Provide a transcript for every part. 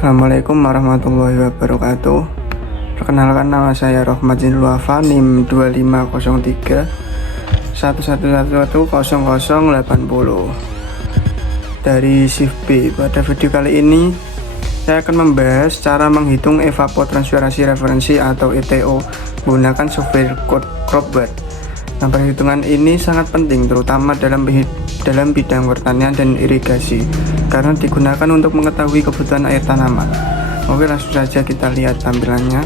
Assalamualaikum warahmatullahi wabarakatuh. Perkenalkan, nama saya Rohmat Zinul Wafa, NIM 2503 11110080 dari shift B. Pada video kali ini saya akan membahas cara menghitung evapotranspirasi referensi atau ETO menggunakan software CropBot. Nah, perhitungan ini sangat penting terutama dalam bidang pertanian dan irigasi karena digunakan untuk mengetahui kebutuhan air tanaman. Oke, langsung saja kita lihat tampilannya.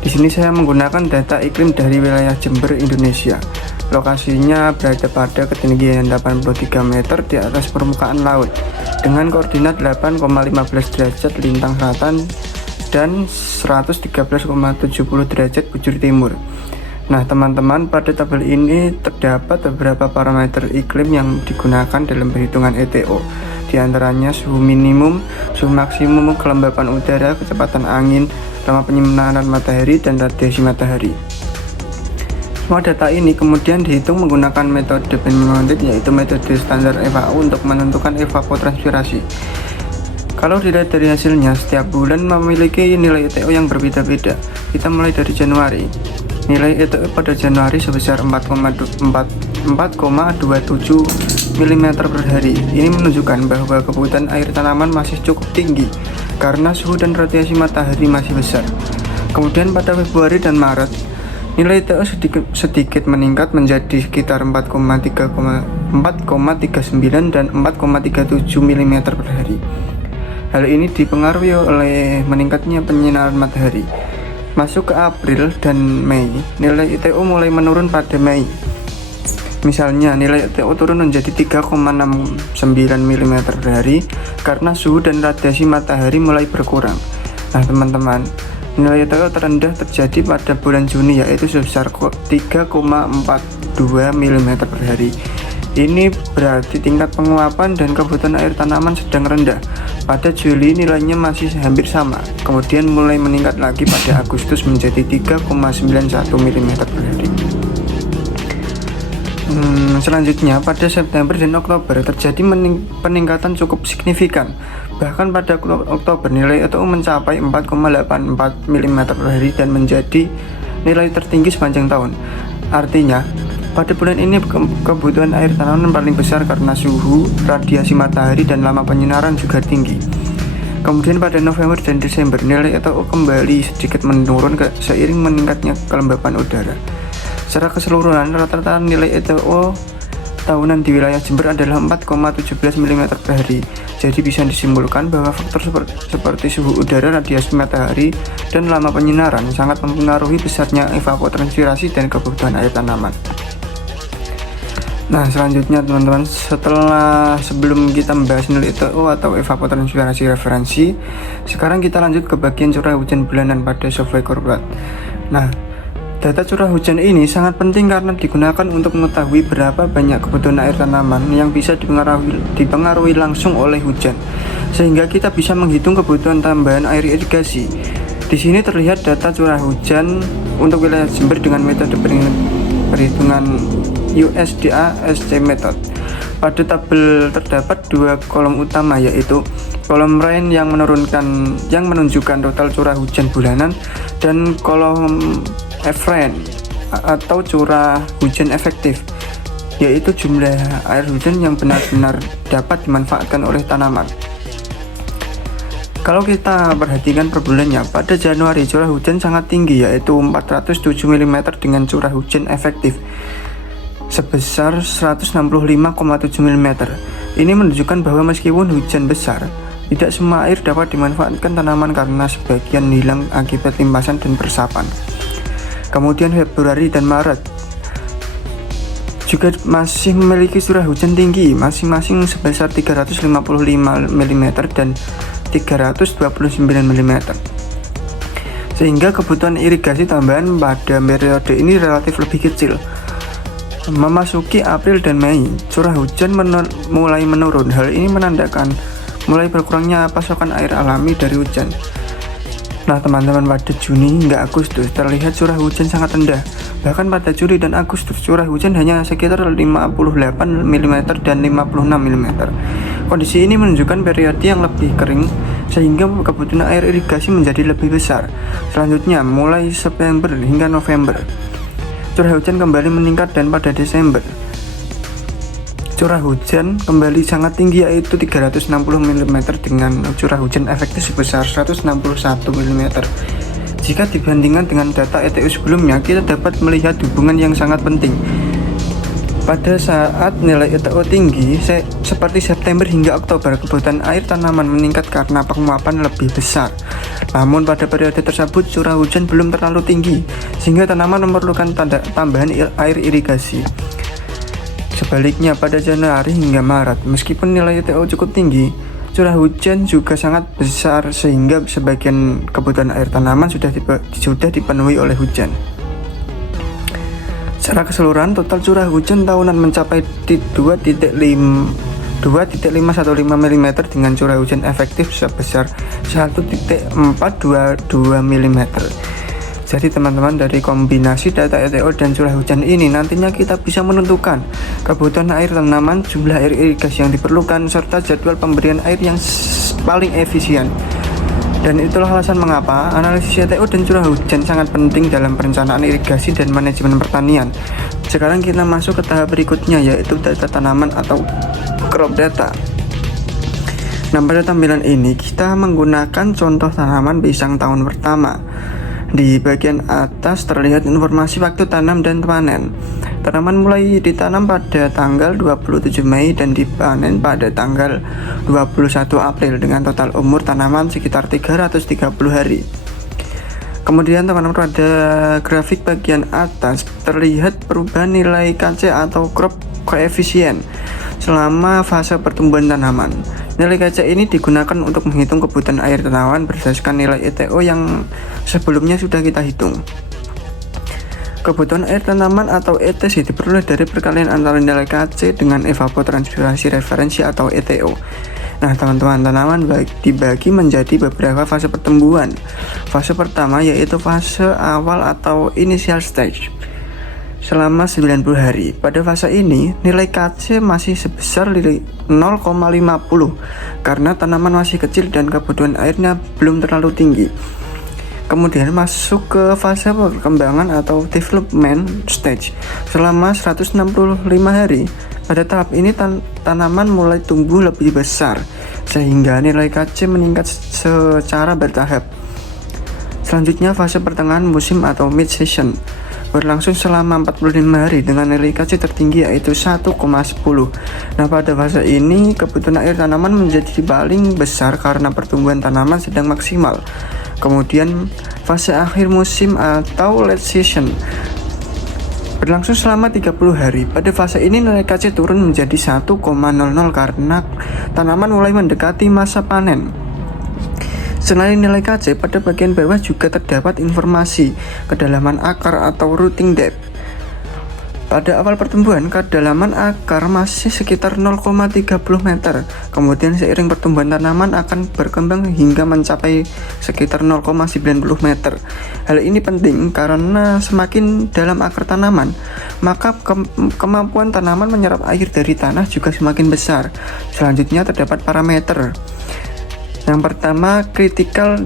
Di sini saya menggunakan data iklim dari wilayah Jember, Indonesia. Lokasinya berada pada ketinggian 83 meter di atas permukaan laut dengan koordinat 8,15 derajat lintang selatan dan 113,70 derajat bujur timur. Nah teman-teman, pada tabel ini terdapat beberapa parameter iklim yang digunakan dalam perhitungan ETO. Di antaranya suhu minimum, suhu maksimum, kelembapan udara, kecepatan angin, lama penyinaran matahari, dan radiasi matahari. Semua data ini kemudian dihitung menggunakan metode Penmantit, yaitu metode standar FAO untuk menentukan evapotranspirasi. Kalau dilihat dari hasilnya, setiap bulan memiliki nilai ETO yang berbeda-beda. Kita mulai dari Januari. Nilai ETO pada Januari sebesar 4,27 mm per hari. Ini menunjukkan bahwa kebutuhan air tanaman masih cukup tinggi karena suhu dan radiasi matahari masih besar. Kemudian pada Februari dan Maret, nilai ETO sedikit meningkat menjadi sekitar 4,39 dan 4,37 mm per hari. Hal ini dipengaruhi oleh meningkatnya penyinaran matahari. Masuk ke April dan Mei, nilai ETO mulai menurun pada Mei. Misalnya, nilai ETO turun menjadi 3,69 mm per hari karena suhu dan radiasi matahari mulai berkurang. Nah teman-teman, nilai ETO terendah terjadi pada bulan Juni, yaitu sebesar 3,42 mm per hari. Ini berarti tingkat penguapan dan kebutuhan air tanaman sedang rendah. Pada Juli nilainya masih hampir sama, kemudian mulai meningkat lagi pada Agustus menjadi 3,91 mm per hari. Selanjutnya pada September dan Oktober terjadi peningkatan cukup signifikan. Bahkan pada Oktober nilai ETO mencapai 4,84 mm per hari dan menjadi nilai tertinggi sepanjang tahun. Artinya, pada bulan ini kebutuhan air tanaman paling besar karena suhu, radiasi matahari, dan lama penyinaran juga tinggi. Kemudian pada November dan Desember nilai ETO kembali sedikit menurun seiring meningkatnya kelembapan udara. Secara keseluruhan rata-rata nilai ETO tahunan di wilayah Jember adalah 4,17 mm per hari. Jadi bisa disimpulkan bahwa faktor seperti suhu udara, radiasi matahari, dan lama penyinaran sangat mempengaruhi besarnya evapotranspirasi dan kebutuhan air tanaman. Nah selanjutnya teman-teman, sebelum kita membahas nilai ETO atau evapotranspirasi referensi, sekarang kita lanjut ke bagian curah hujan bulanan pada software CropBot. Nah, data curah hujan ini sangat penting karena digunakan untuk mengetahui berapa banyak kebutuhan air tanaman yang bisa dipengaruhi langsung oleh hujan, sehingga kita bisa menghitung kebutuhan tambahan air irigasi. Di sini terlihat data curah hujan untuk wilayah Jember dengan metode perhitungan USDA-SC method. Pada tabel terdapat dua kolom utama, yaitu kolom rain yang menunjukkan total curah hujan bulanan dan kolom F-rain atau curah hujan efektif, yaitu jumlah air hujan yang benar-benar dapat dimanfaatkan oleh tanaman. Kalau kita perhatikan per bulannya, pada Januari curah hujan sangat tinggi, yaitu 407 mm dengan curah hujan efektif sebesar 165,7 mm. Ini menunjukkan bahwa meskipun hujan besar, tidak semua air dapat dimanfaatkan tanaman karena sebagian hilang akibat limpasan dan peresapan. Kemudian Februari dan Maret juga masih memiliki curah hujan tinggi, masing-masing sebesar 355 mm dan 329 mm. Sehingga kebutuhan irigasi tambahan pada periode ini relatif lebih kecil. Memasuki April dan Mei, curah hujan mulai menurun. Hal ini menandakan mulai berkurangnya pasokan air alami dari hujan. Nah teman-teman, pada Juni hingga Agustus terlihat curah hujan sangat rendah. Bahkan pada Juli dan Agustus curah hujan hanya sekitar 58 mm dan 56 mm. Kondisi ini menunjukkan periode yang lebih kering sehingga kebutuhan air irigasi menjadi lebih besar. Selanjutnya, mulai September hingga November, curah hujan kembali meningkat dan pada Desember, curah hujan kembali sangat tinggi yaitu 360 mm dengan curah hujan efektif sebesar 161 mm. Jika dibandingkan dengan data ETU sebelumnya, kita dapat melihat hubungan yang sangat penting. Pada saat nilai ETO tinggi, seperti September hingga Oktober, kebutuhan air tanaman meningkat karena penguapan lebih besar. Namun pada periode tersebut curah hujan belum terlalu tinggi, sehingga tanaman memerlukan tambahan air irigasi. Sebaliknya pada Januari hingga Maret, meskipun nilai ETO cukup tinggi, curah hujan juga sangat besar sehingga sebagian kebutuhan air tanaman sudah dipenuhi oleh hujan. Secara keseluruhan, total curah hujan tahunan mencapai 2,515 mm dengan curah hujan efektif sebesar 1,422 mm. Jadi teman-teman, dari kombinasi data ETO dan curah hujan ini nantinya kita bisa menentukan kebutuhan air tanaman, jumlah air irigasi yang diperlukan, serta jadwal pemberian air yang paling efisien. Dan itulah alasan mengapa analisis ETO dan curah hujan sangat penting dalam perencanaan irigasi dan manajemen pertanian. Sekarang kita masuk ke tahap berikutnya, yaitu data tanaman atau crop data. Nah, pada tampilan ini kita menggunakan contoh tanaman pisang tahun pertama. Di bagian atas terlihat informasi waktu tanam dan panen. Tanaman mulai ditanam pada tanggal 27 Mei dan dipanen pada tanggal 21 April dengan total umur tanaman sekitar 330 hari. Kemudian teman-teman, pada grafik bagian atas terlihat perubahan nilai KC atau crop coefficient selama fase pertumbuhan tanaman. Nilai KC ini digunakan untuk menghitung kebutuhan air tanaman berdasarkan nilai ETO yang sebelumnya sudah kita hitung. Kebutuhan air tanaman atau ETC diperoleh dari perkalian antara nilai KC dengan evapotranspirasi referensi atau ETO. Nah teman-teman, tanaman dibagi menjadi beberapa fase pertumbuhan. Fase pertama yaitu fase awal atau initial stage selama 90 hari. Pada fase ini nilai KC masih sebesar 0,50 karena tanaman masih kecil dan kebutuhan airnya belum terlalu tinggi. Kemudian masuk ke fase perkembangan atau development stage selama 165 hari. Pada tahap ini tanaman mulai tumbuh lebih besar sehingga nilai KC meningkat secara bertahap. Selanjutnya fase pertengahan musim atau mid season berlangsung selama 45 hari dengan nilai KC tertinggi yaitu 1,10. Nah pada fase ini kebutuhan air tanaman menjadi paling besar karena pertumbuhan tanaman sedang maksimal. Kemudian fase akhir musim atau late season berlangsung selama 30 hari. Pada fase ini nilai KC turun menjadi 1,00 karena tanaman mulai mendekati masa panen. Selain nilai KC, pada bagian bawah juga terdapat informasi kedalaman akar atau rooting depth. Pada awal pertumbuhan, kedalaman akar masih sekitar 0,30 meter. Kemudian seiring pertumbuhan tanaman akan berkembang hingga mencapai sekitar 0,90 meter. Hal ini penting karena semakin dalam akar tanaman, maka kemampuan tanaman menyerap air dari tanah juga semakin besar. Selanjutnya terdapat parameter. Yang pertama, critical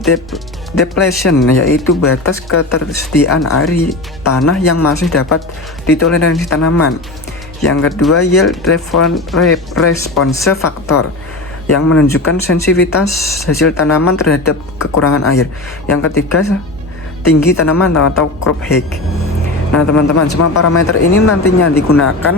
depletion, yaitu batas ketersediaan air tanah yang masih dapat ditoleransi tanaman. Yang kedua, yield response factor, yang menunjukkan sensitivitas hasil tanaman terhadap kekurangan air. Yang ketiga, tinggi tanaman atau crop height. Nah teman-teman, semua parameter ini nantinya digunakan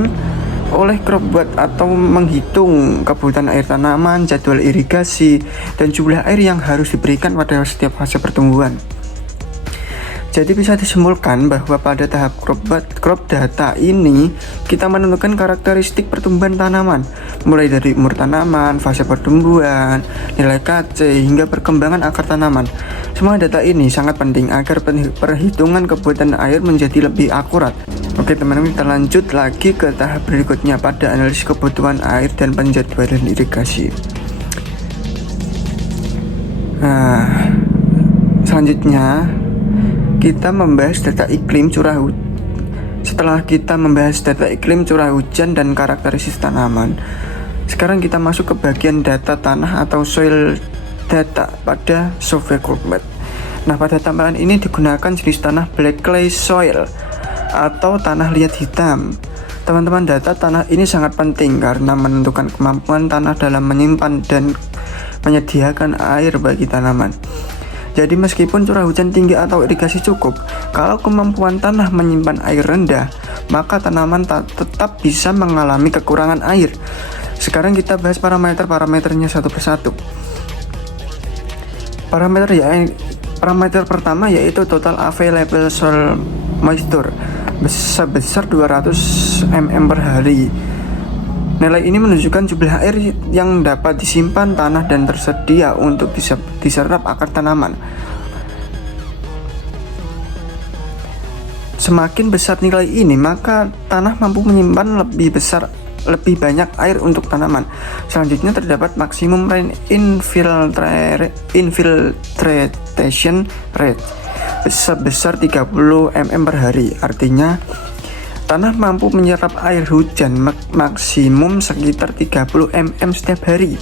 oleh crop atau menghitung kebutuhan air tanaman, jadwal irigasi, dan jumlah air yang harus diberikan pada setiap fase pertumbuhan. Jadi bisa disimpulkan bahwa pada tahap crop data ini kita menentukan karakteristik pertumbuhan tanaman, mulai dari umur tanaman, fase pertumbuhan, nilai KC, hingga perkembangan akar tanaman. Semua data ini sangat penting agar perhitungan kebutuhan air menjadi lebih akurat. Oke teman-teman, kita lanjut lagi ke tahap berikutnya pada analisis kebutuhan air dan penjadwalan irigasi. Nah, selanjutnya kita membahas data iklim curah hujan. Setelah kita membahas data iklim, curah hujan, dan karakteristik tanaman, sekarang kita masuk ke bagian data tanah atau soil data pada software Cropbed. Nah, pada tampilan ini digunakan jenis tanah black clay soil atau tanah liat hitam. Teman-teman, data tanah ini sangat penting karena menentukan kemampuan tanah dalam menyimpan dan menyediakan air bagi tanaman. Jadi meskipun curah hujan tinggi atau irigasi cukup, kalau kemampuan tanah menyimpan air rendah, maka tanaman tetap bisa mengalami kekurangan air. Sekarang kita bahas parameternya satu persatu. Parameter pertama yaitu total available soil moisture sebesar 200 mm per hari. Nilai ini menunjukkan jumlah air yang dapat disimpan tanah dan tersedia untuk diserap akar tanaman. Semakin besar nilai ini, maka tanah mampu menyimpan lebih banyak air untuk tanaman. Selanjutnya terdapat maksimum rain infiltration rate sebesar 30 mm per hari. Artinya tanah mampu menyerap air hujan maksimum sekitar 30 mm setiap hari.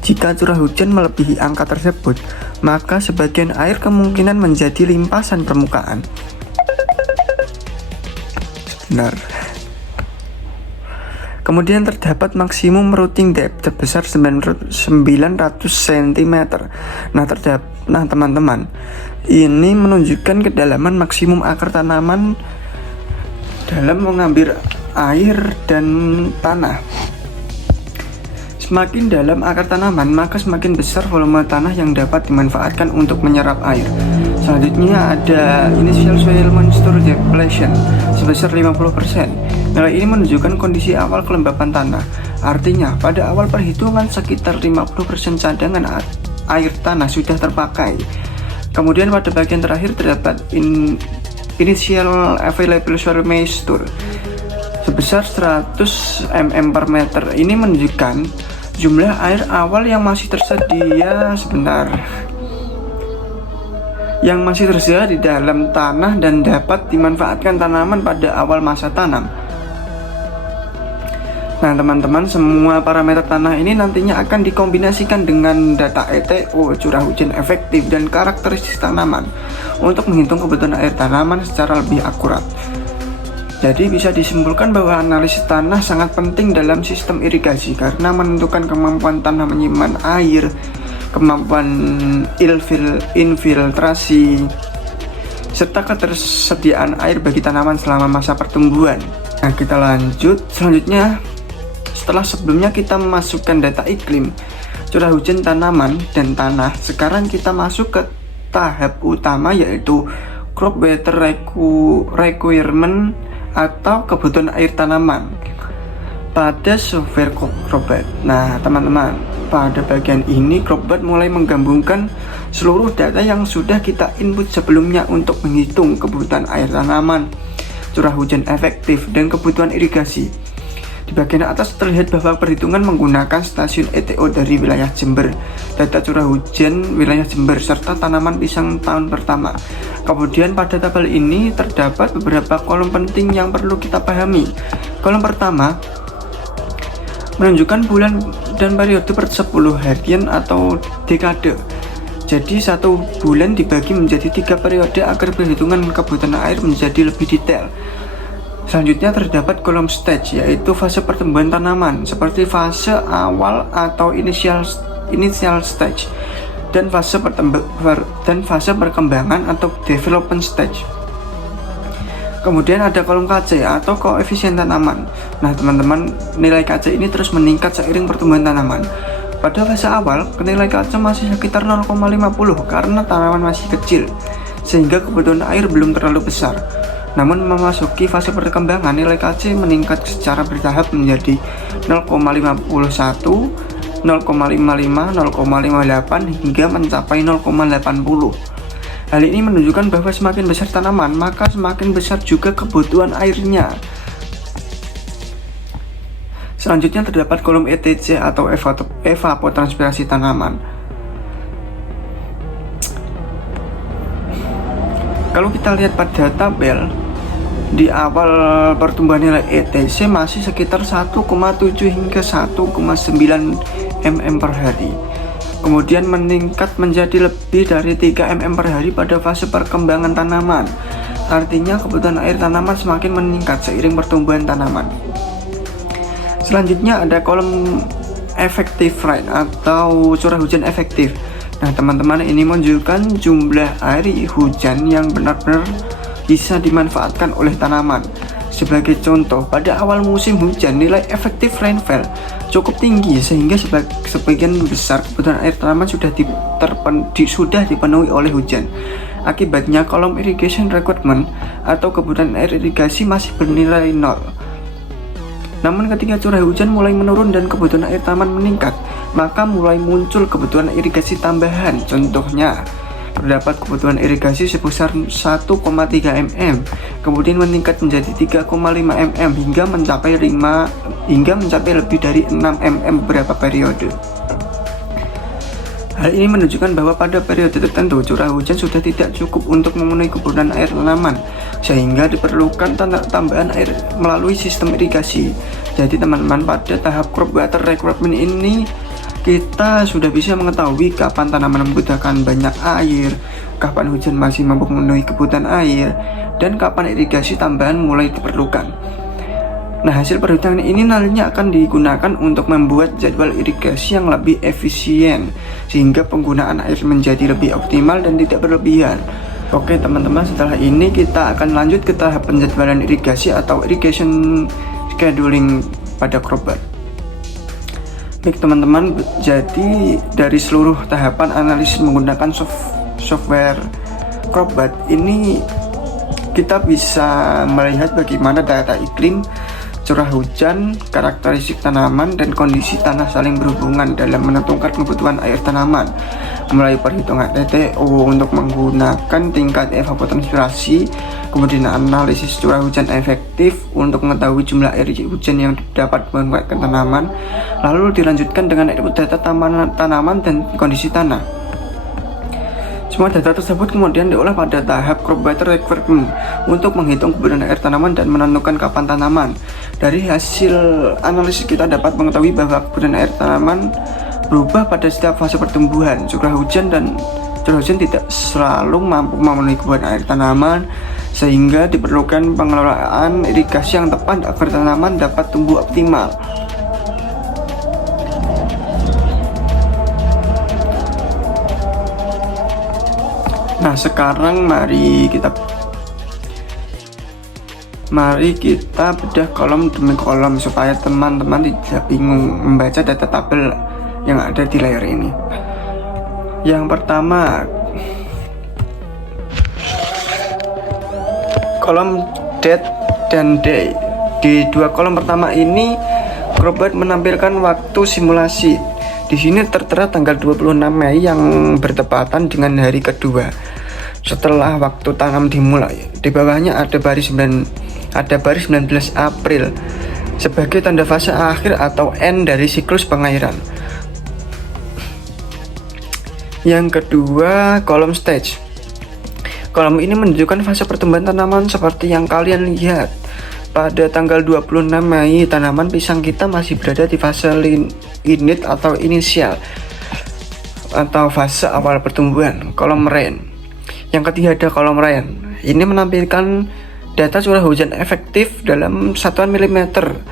Jika curah hujan melebihi angka tersebut, maka sebagian air kemungkinan menjadi limpasan permukaan. Benar. Kemudian terdapat maksimum rooting depth sebesar 900 cm. Nah, teman-teman, ini menunjukkan kedalaman maksimum akar tanaman dalam mengambil air dan tanah. Semakin dalam akar tanaman, maka semakin besar volume tanah yang dapat dimanfaatkan untuk menyerap air. Selanjutnya ada initial soil moisture depletion sebesar 50%. Nilai ini menunjukkan kondisi awal kelembapan tanah. Artinya, pada awal perhitungan sekitar 50% cadangan air tanah sudah terpakai. Kemudian pada bagian terakhir terdapat initial available soil moisture sebesar 100 mm per meter. Ini menunjukkan jumlah air awal yang masih tersedia di dalam tanah dan dapat dimanfaatkan tanaman pada awal masa tanam. Nah, teman-teman, semua parameter tanah ini nantinya akan dikombinasikan dengan data ETO, curah hujan efektif, dan karakteristik tanaman untuk menghitung kebutuhan air tanaman secara lebih akurat. Jadi bisa disimpulkan bahwa analisis tanah sangat penting dalam sistem irigasi karena menentukan kemampuan tanah menyimpan air, kemampuan infiltrasi, serta ketersediaan air bagi tanaman selama masa pertumbuhan. Nah, kita lanjut. Selanjutnya, setelah sebelumnya kita memasukkan data iklim, curah hujan tanaman dan tanah, sekarang kita masuk ke tahap utama yaitu crop water requirement atau kebutuhan air tanaman pada software Cropbed. Nah, teman-teman, pada bagian ini Cropbed mulai menggabungkan seluruh data yang sudah kita input sebelumnya untuk menghitung kebutuhan air tanaman, curah hujan efektif, dan kebutuhan irigasi. Di bagian atas terlihat bahwa perhitungan menggunakan stasiun ETO dari wilayah Jember, data curah hujan wilayah Jember, serta tanaman pisang tahun pertama. Kemudian pada tabel ini terdapat beberapa kolom penting yang perlu kita pahami. Kolom pertama menunjukkan bulan dan periode per 10 harian atau dekade. Jadi satu bulan dibagi menjadi 3 periode agar perhitungan kebutuhan air menjadi lebih detail. Selanjutnya terdapat kolom stage, yaitu fase pertumbuhan tanaman seperti fase awal atau initial stage dan fase perkembangan atau development stage. Kemudian ada kolom KC atau koefisien tanaman. Nah, teman-teman, nilai KC ini terus meningkat seiring pertumbuhan tanaman. Pada fase awal, nilai KC masih sekitar 0,50 karena tanaman masih kecil, sehingga kebutuhan air belum terlalu besar. Namun memasuki fase perkembangan, nilai KC meningkat secara bertahap menjadi 0,51, 0,55, 0,58 hingga mencapai 0,80. Hal ini menunjukkan bahwa semakin besar tanaman, maka semakin besar juga kebutuhan airnya. Selanjutnya terdapat kolom ETC atau evapotranspirasi tanaman. Kalau kita lihat pada tabel, di awal pertumbuhan nilai ETC masih sekitar 1,7 hingga 1,9 mm per hari. kemudian meningkat menjadi lebih dari 3 mm per hari pada fase perkembangan tanaman. Artinya kebutuhan air tanaman semakin meningkat seiring pertumbuhan tanaman. Selanjutnya ada kolom effective rain atau curah hujan efektif. Nah teman-teman, ini menunjukkan jumlah air hujan yang benar-benar bisa dimanfaatkan oleh tanaman. Sebagai contoh, pada awal musim hujan nilai efektif rainfall cukup tinggi sehingga sebagian besar kebutuhan air tanaman sudah dipenuhi oleh hujan. Akibatnya kolom irrigation requirement atau kebutuhan air irigasi masih bernilai 0. Namun ketika curah hujan mulai menurun dan kebutuhan air tanaman meningkat, maka mulai muncul kebutuhan irigasi tambahan. Contohnya, terdapat kebutuhan irigasi sebesar 1,3 mm, kemudian meningkat menjadi 3,5 mm hingga mencapai lebih dari 6 mm beberapa periode. Hal ini menunjukkan bahwa pada periode tertentu curah hujan sudah tidak cukup untuk memenuhi kebutuhan air tanaman, sehingga diperlukan tambahan air melalui sistem irigasi. Jadi teman-teman, pada tahap crop water requirement ini kita sudah bisa mengetahui kapan tanaman membutuhkan banyak air, kapan hujan masih mampu memenuhi kebutuhan air, dan kapan irigasi tambahan mulai diperlukan. Nah, hasil perhitungan ini nantinya akan digunakan untuk membuat jadwal irigasi yang lebih efisien, sehingga penggunaan air menjadi lebih optimal dan tidak berlebihan. Oke teman-teman, setelah ini kita akan lanjut ke tahap penjadwalan irigasi atau irrigation scheduling pada crop. Baik teman-teman, jadi dari seluruh tahapan analisis menggunakan software CropBud ini kita bisa melihat bagaimana data iklim, curah hujan, karakteristik tanaman, dan kondisi tanah saling berhubungan dalam menentukan kebutuhan air tanaman. Mulai perhitungan ETO untuk menggunakan tingkat evapotranspirasi, kemudian analisis curah hujan efektif untuk mengetahui jumlah air hujan yang dapat dimanfaatkan tanaman, lalu dilanjutkan dengan data tanaman dan kondisi tanah. Semua data tersebut kemudian diolah pada tahap crop water requirement untuk menghitung kebutuhan air tanaman dan menentukan kapan tanaman. Dari hasil analisis kita dapat mengetahui bahwa kebutuhan air tanaman berubah pada setiap fase pertumbuhan. Curah hujan tidak selalu mampu memenuhi kebutuhan air tanaman, sehingga diperlukan pengelolaan irigasi yang tepat agar tanaman dapat tumbuh optimal. Nah, sekarang mari kita bedah kolom demi kolom supaya teman-teman tidak bingung membaca data tabel yang ada di layar ini. Yang pertama, kolom date dan day. Di dua kolom pertama ini, CropBud menampilkan waktu simulasi. Di sini tertera tanggal 26 Mei yang bertepatan dengan hari kedua setelah waktu tanam dimulai. Di bawahnya ada baris 19 April sebagai tanda fase akhir atau end dari siklus pengairan. Yang kedua, kolom stage. Kolom ini menunjukkan fase pertumbuhan tanaman seperti yang kalian lihat. Pada tanggal 26 Mei, tanaman pisang kita masih berada di fase init atau inisial atau fase awal pertumbuhan. Kolom rain. Yang ketiga ada kolom rain. Ini menampilkan data curah hujan efektif dalam satuan milimeter.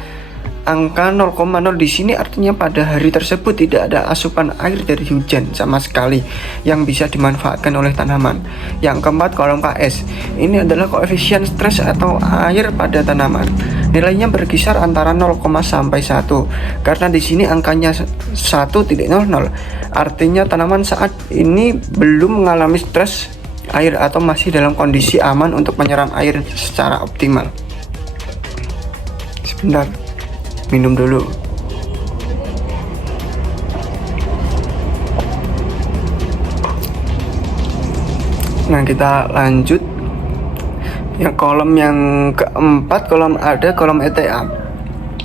Angka 0,0 di sini artinya pada hari tersebut tidak ada asupan air dari hujan sama sekali yang bisa dimanfaatkan oleh tanaman. Yang keempat, kolom KS. Ini adalah koefisien stres atau air pada tanaman. Nilainya berkisar antara 0, sampai 1. Karena di sini angkanya 1,00, artinya tanaman saat ini belum mengalami stres air atau masih dalam kondisi aman untuk menyeram air secara optimal. Sebentar, minum dulu. Nah, kita lanjut. Yang kolom yang keempat, kolom ETA.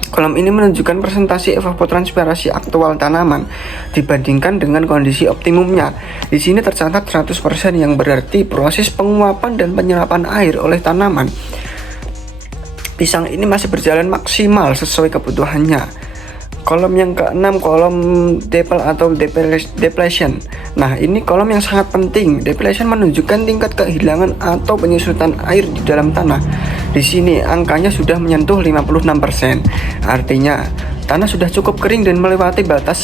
Kolom ini menunjukkan presentasi evapotranspirasi aktual tanaman dibandingkan dengan kondisi optimumnya. Di sini tercatat 100% yang berarti proses penguapan dan penyerapan air oleh tanaman pisang ini masih berjalan maksimal sesuai kebutuhannya. Kolom yang keenam, kolom depel atau depletion. Nah, ini kolom yang sangat penting. Depletion menunjukkan tingkat kehilangan atau penyusutan air di dalam tanah. Di sini angkanya sudah menyentuh 56%. Artinya, tanah sudah cukup kering dan melewati batas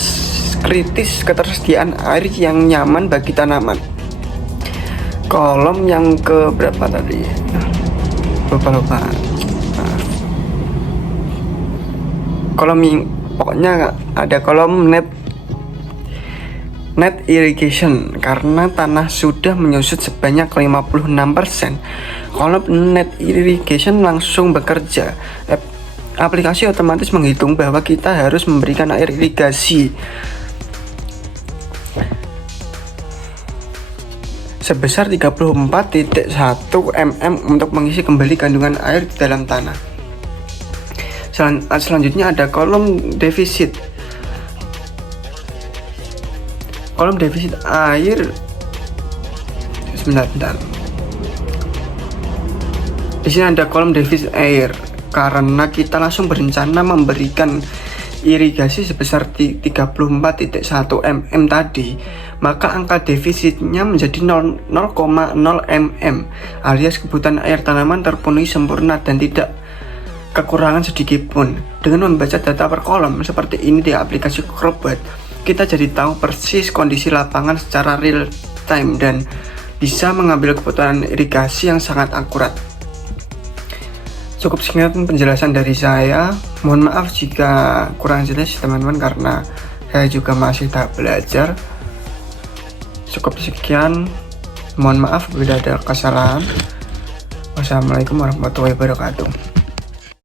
kritis ketersediaan air yang nyaman bagi tanaman. Kolom yang ke berapa tadi? Lupa. Kolom yang pokoknya ada kolom net irrigation karena tanah sudah menyusut sebanyak 56%. Kolom net irrigation langsung bekerja. Aplikasi otomatis menghitung bahwa kita harus memberikan air irigasi sebesar 34,1 mm untuk mengisi kembali kandungan air di dalam tanah. Selanjutnya ada kolom defisit. Kolom defisit air. Sebentar. Di sini ada kolom defisit air karena kita langsung berencana memberikan irigasi sebesar 34,1 mm tadi, maka angka defisitnya menjadi 0,0 mm, alias kebutuhan air tanaman terpenuhi sempurna dan tidak kekurangan sedikit pun. Dengan membaca data per kolom seperti ini di aplikasi Cropbot, kita jadi tahu persis kondisi lapangan secara real time dan bisa mengambil kebutuhan irigasi yang sangat akurat. Cukup sekian penjelasan dari saya. Mohon maaf jika kurang jelas teman-teman, karena saya juga masih tahap belajar. Cukup sekian. Mohon maaf bila ada kesalahan. Wassalamualaikum warahmatullahi wabarakatuh.